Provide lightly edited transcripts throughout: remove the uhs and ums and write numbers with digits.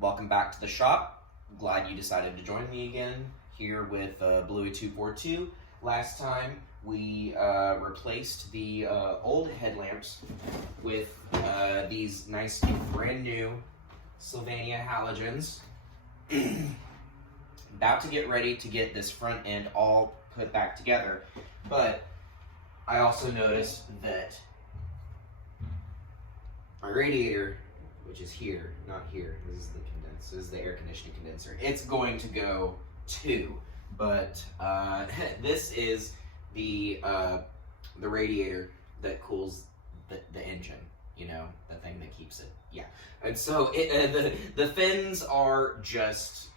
Welcome back to the shop. Glad you decided to join me again here with Bluey 242. Last time we replaced the old headlamps with these nice brand new Sylvania halogens. About to get ready to get this front end all put back together, but I also noticed that my radiator, which is here, not here, this is the air conditioning condenser, it's going to go too, but this is the radiator that cools the engine, you know, the thing that keeps it, yeah. And so the fins are just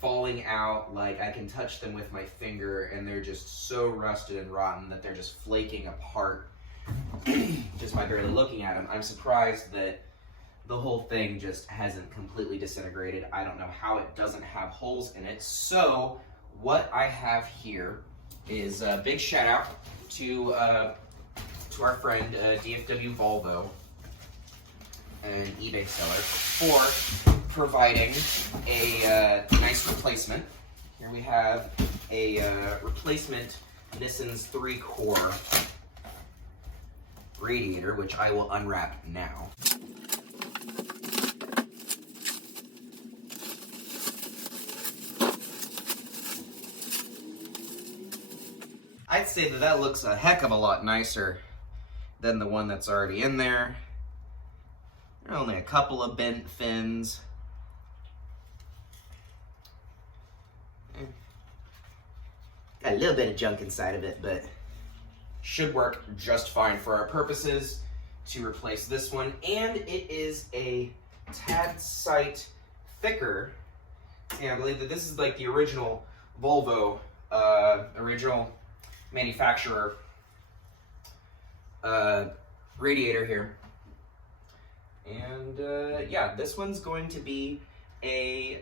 falling out. Like, I can touch them with my finger and they're just so rusted and rotten that they're just flaking apart just by barely looking at them. I'm surprised that the whole thing just hasn't completely disintegrated. I don't know how it doesn't have holes in it. So what I have here is a big shout out to our friend DFW Volvo, an eBay seller, for providing a nice replacement. Here we have a replacement Nissan's 3-core radiator, which I will unwrap now. I'd say that looks a heck of a lot nicer than the one that's already in there. There are only a couple of bent fins. Got a little bit of junk inside of it, but should work just fine for our purposes to replace this one. And it is a tad sight thicker. Yeah, I believe that this is like the original Volvo, original manufacturer radiator here. And yeah, this one's going to be a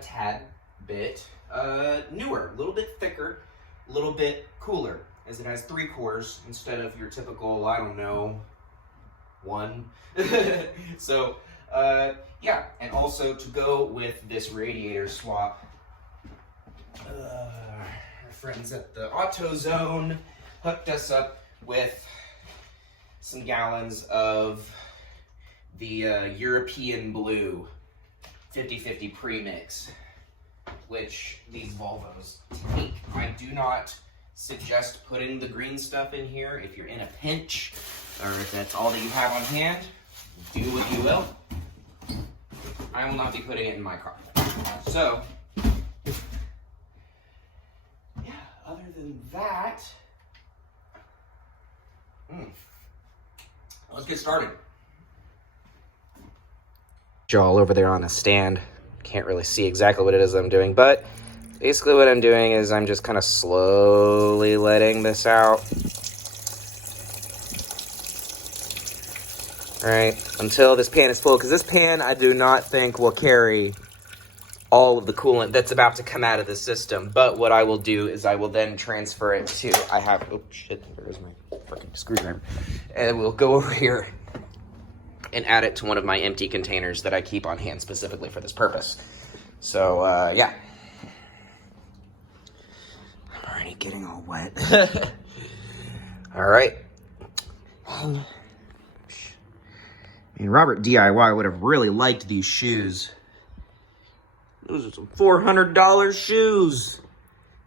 tad bit newer, a little bit thicker, a little bit cooler, as it has 3 cores instead of your typical, I don't know, 1. So yeah, and also to go with this radiator swap, our friends at the AutoZone hooked us up with some gallons of the European Blue 50/50 premix, which these Volvos take. I do not suggest putting the green stuff in here if you're in a pinch, or if that's all that you have on hand. Do what you will. I will not be putting it in my car. So, yeah, other than that, let's get started. All over there on a stand. Can't really see exactly what it is I'm doing, but basically what I'm doing is I'm just kind of slowly letting this out. All right, until this pan is full, because this pan I do not think will carry all of the coolant that's about to come out of the system. But what I will do is I will then transfer it to, oh shit, there's my freaking screwdriver. And we'll go over here and add it to one of my empty containers that I keep on hand specifically for this purpose. So, yeah. I'm already getting all wet. All right. I mean, Robert DIY would have really liked these shoes. Those are some $400 shoes.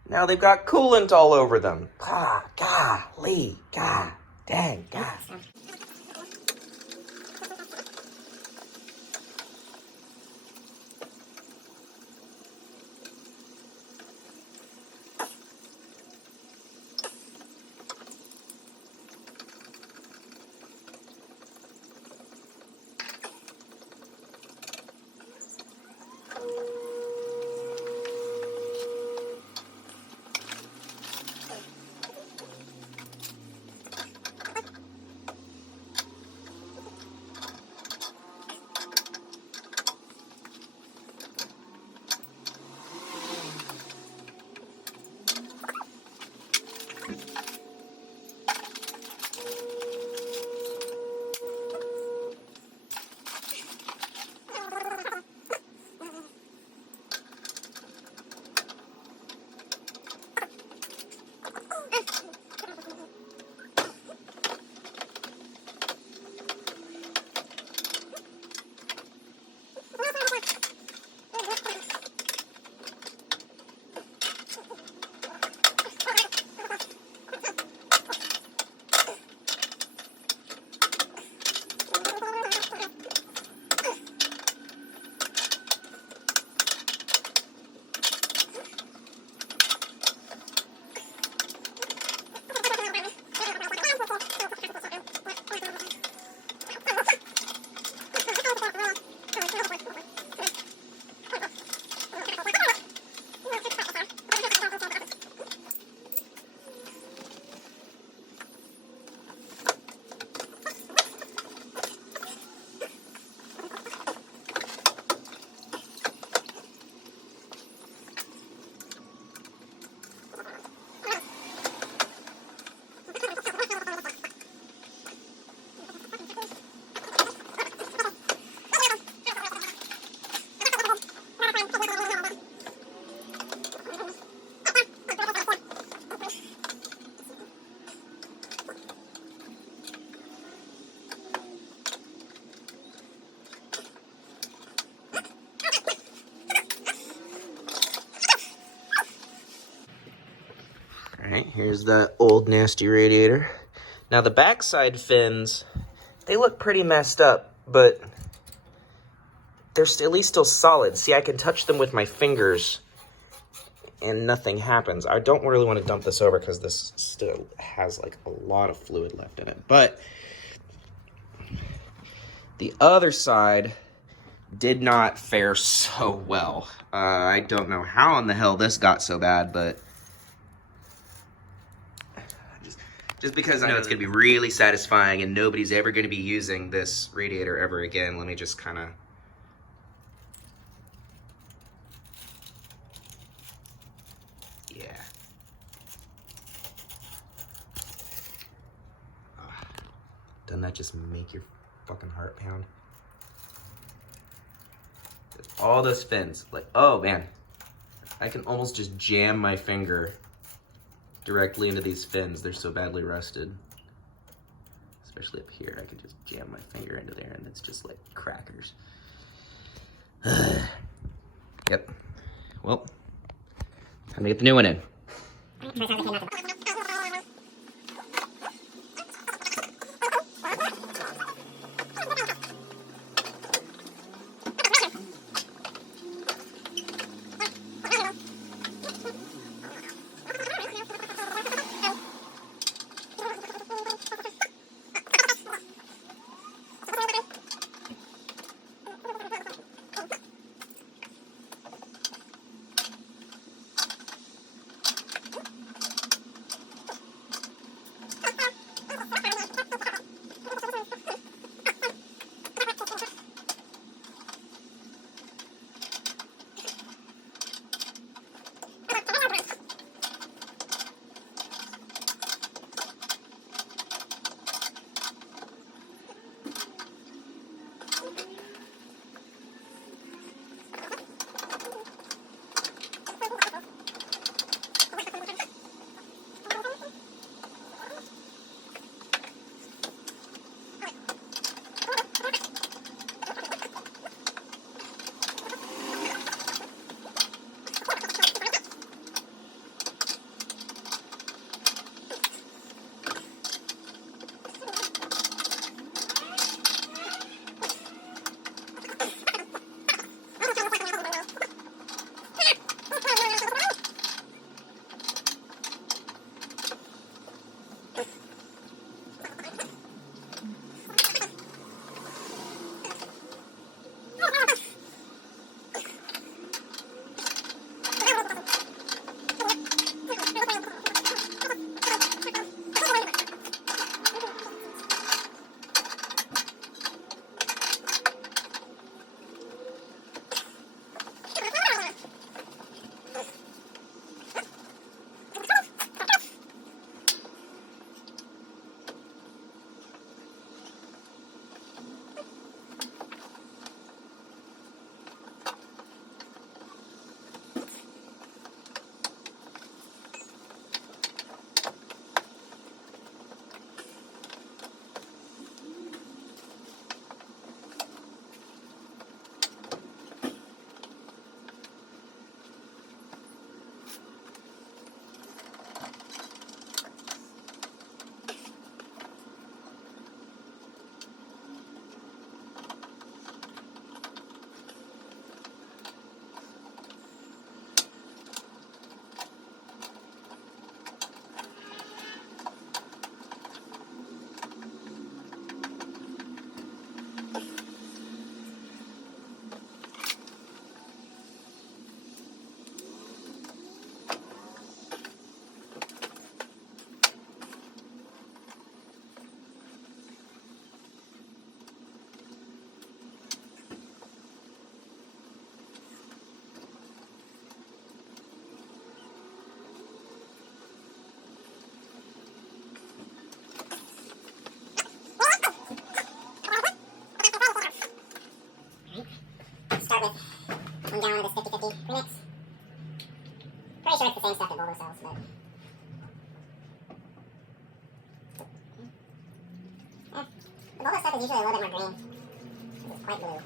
Now they've got coolant all over them. Golly, god dang, god. Here's the old nasty radiator. Now the backside fins, they look pretty messed up, but they're at least still solid. See, I can touch them with my fingers and nothing happens. I don't really want to dump this over because this still has like a lot of fluid left in it. But the other side did not fare so well. I don't know how in the hell this got so bad, but just because I know it's going to be really satisfying and nobody's ever going to be using this radiator ever again, let me just kind of... Yeah. Doesn't that just make your fucking heart pound? All those fins, like, oh man. I can almost just jam my finger directly into these fins. They're so badly rusted. Especially up here, I could just jam my finger into there and it's just like crackers. Yep. Well, time to get the new one in. Start with 1 gallon of this 50/50 premix. Pretty sure it's the same stuff that Volvo sells, but the Volvo stuff is usually a little bit more green. This is quite blue.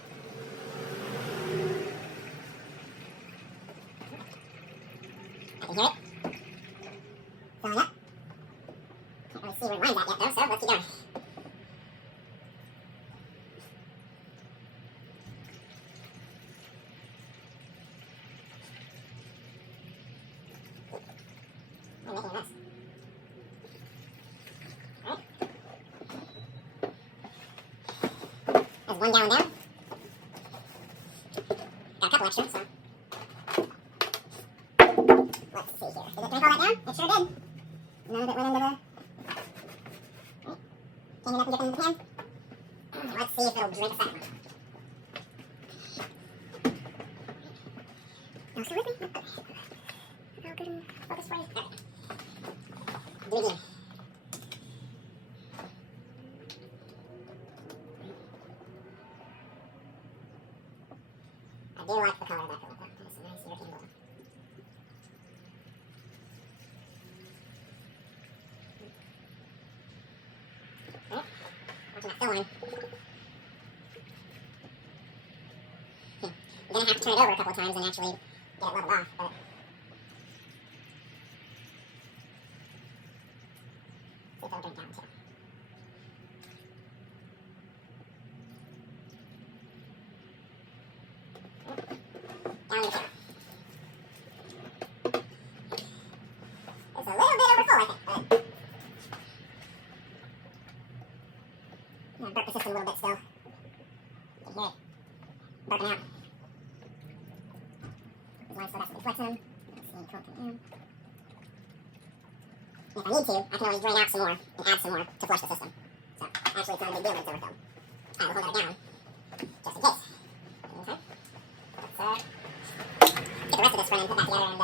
I can hear it. Filling up. making a mess. Alright. There's 1 gallon down. Got a couple extra, so. Let's see here. Did it drink all that down? It sure did. None of it went into the... Right. Clean it up and get them in the pan. Let's see if it'll drink a second one. Y'all still with me? How good and focus for you? There we go. Do it again. I do like the color of that pillow, though. It's a nice European blue. Alright, watching that fill line. I'm gonna have to turn it over a couple of times and actually get it leveled off, but see if it'll drink down too. Down the chair. It's a little bit over full, I think, but I'm gonna burp the system a little bit still. You can hear it burping out. Still got some flex in them. Let's see, come in. If I need to, I can always drain out some more and add some more to flush the system. So, actually, it's not a big deal when it's overfilled. We'll hold that down, just in case. Okay. Let's get the rest of this running, put that together, and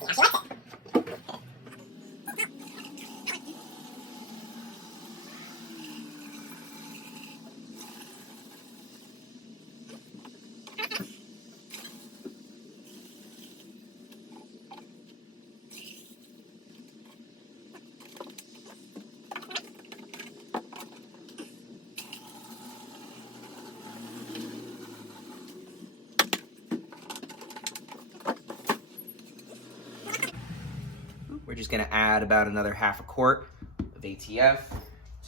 see how she likes it. We're just gonna add about another half a quart of ATF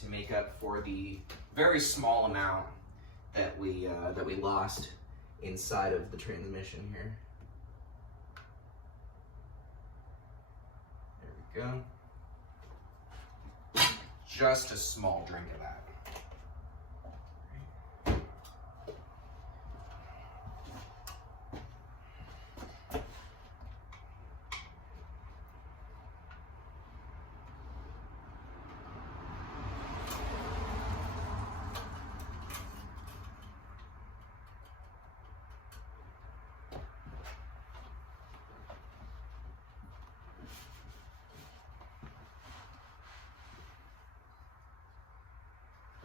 to make up for the very small amount that we lost inside of the transmission here. There we go. Just a small drink of that.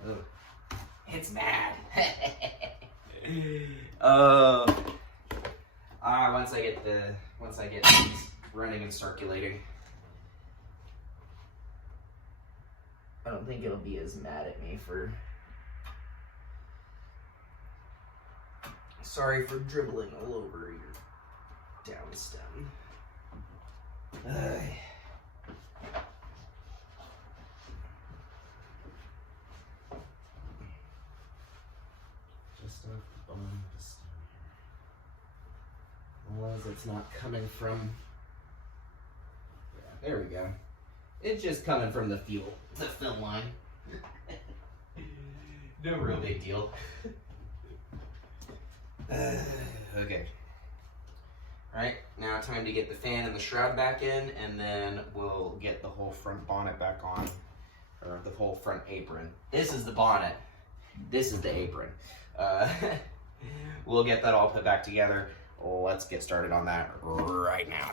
Ugh. It's mad. Once I get things running and circulating, I don't think it'll be as mad at me for. Sorry for dribbling all over your down stem. Just off the bottom of the stem here. As long as it's not coming from. Yeah, there we go. It's just coming from the film line. No real big deal. Okay. Alright, now time to get the fan and the shroud back in, and then we'll get the whole front bonnet back on, or the whole front apron. This is the bonnet. This is the apron. We'll get that all put back together. Let's get started on that right now.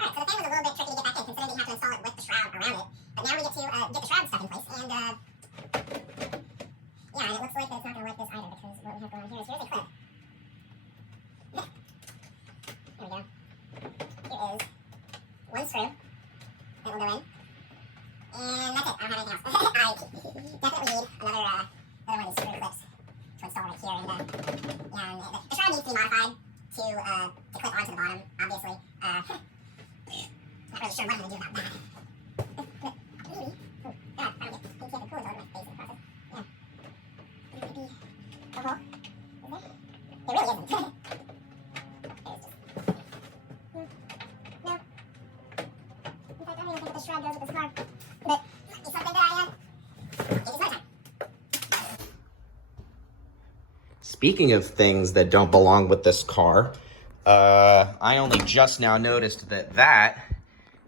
Alright, so the fan was a little bit tricky to get back in, considering that you have to install it with the shroud around it. But now we get to get the shroud stuck in place, and yeah, and it looks like that it's not going to work this either, because what we have going on here is here's a clip. There we go. Here is one screw that will go in, and that's it. I don't have anything else. I definitely need another one of these screw clips to install right here, and yeah, and the shroud needs to be modified to clip onto the bottom, obviously. Not really sure what I'm going to do about that. But maybe. Oh, God, I don't get the coolant all over my face in the process. Yeah. Maybe a hole? Is there? There really isn't. There's just. No. In fact, I don't even think the shroud goes with this car. But it's something that I it is my time. Speaking of things that don't belong with this car, I only just now noticed that that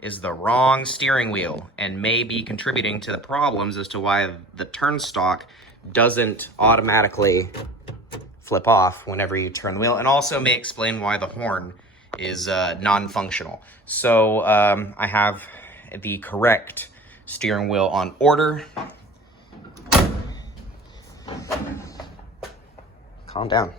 is the wrong steering wheel and may be contributing to the problems as to why the turn stalk doesn't automatically flip off whenever you turn the wheel, and also may explain why the horn is non-functional. So I have the correct steering wheel on order. Calm down.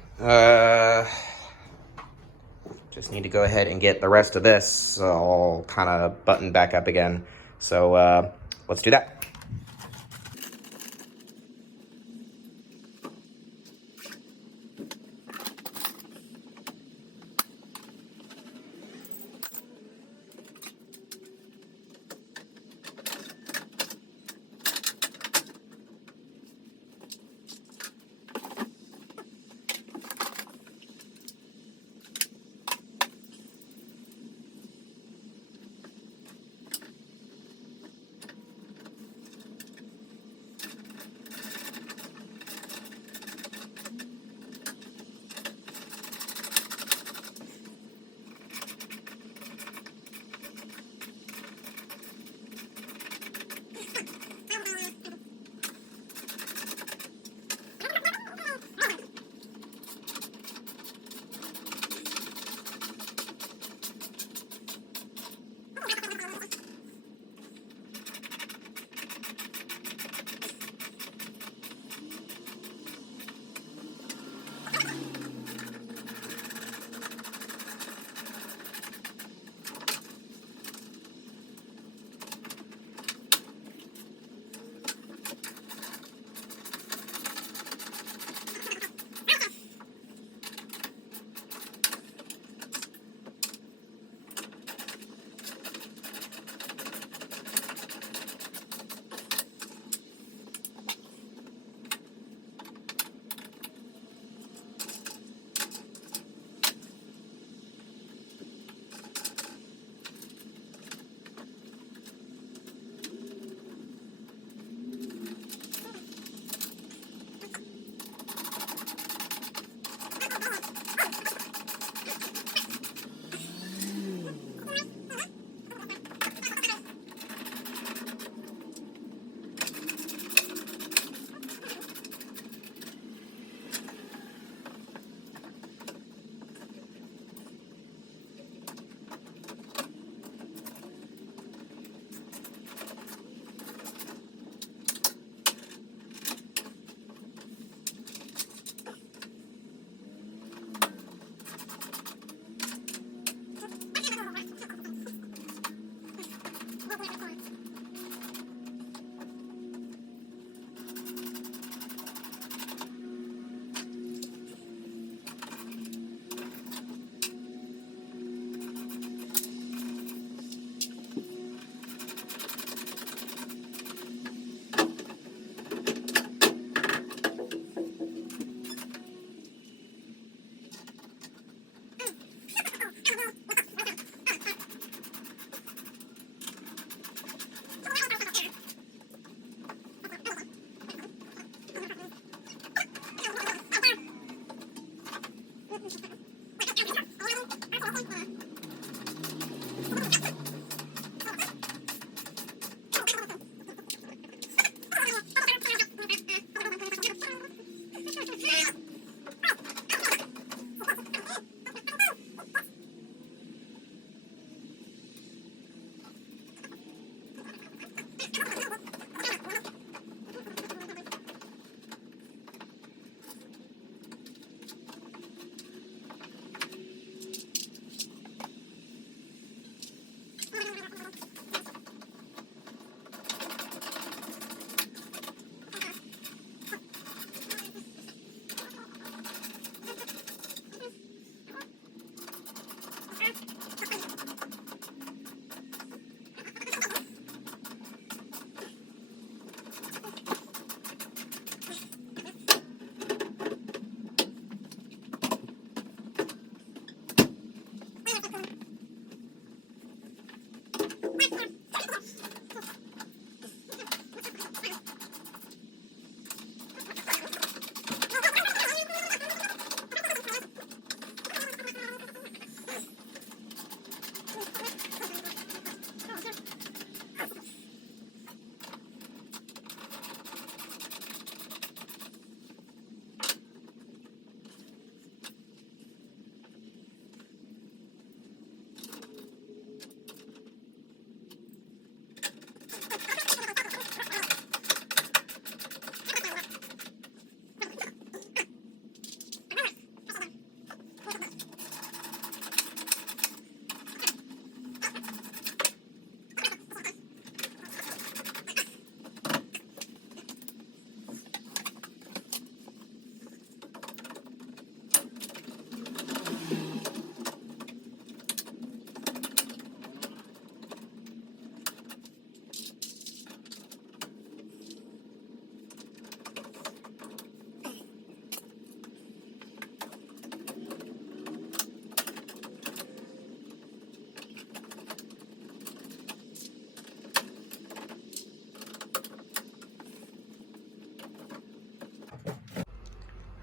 Just need to go ahead and get the rest of this all kind of buttoned back up again. So let's do that.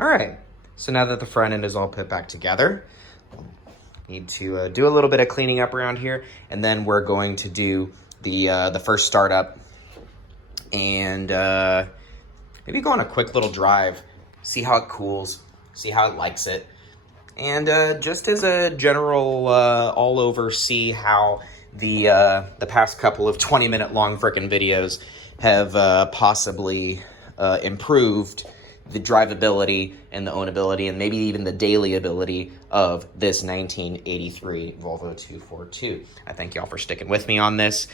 All right, so now that the front end is all put back together, need to do a little bit of cleaning up around here, and then we're going to do the first startup and maybe go on a quick little drive, see how it cools, see how it likes it, and just as a general all over, see how the past couple of 20-minute long frickin' videos have possibly improved the drivability and the ownability and maybe even the daily ability of this 1983 Volvo 242. I thank y'all for sticking with me on this.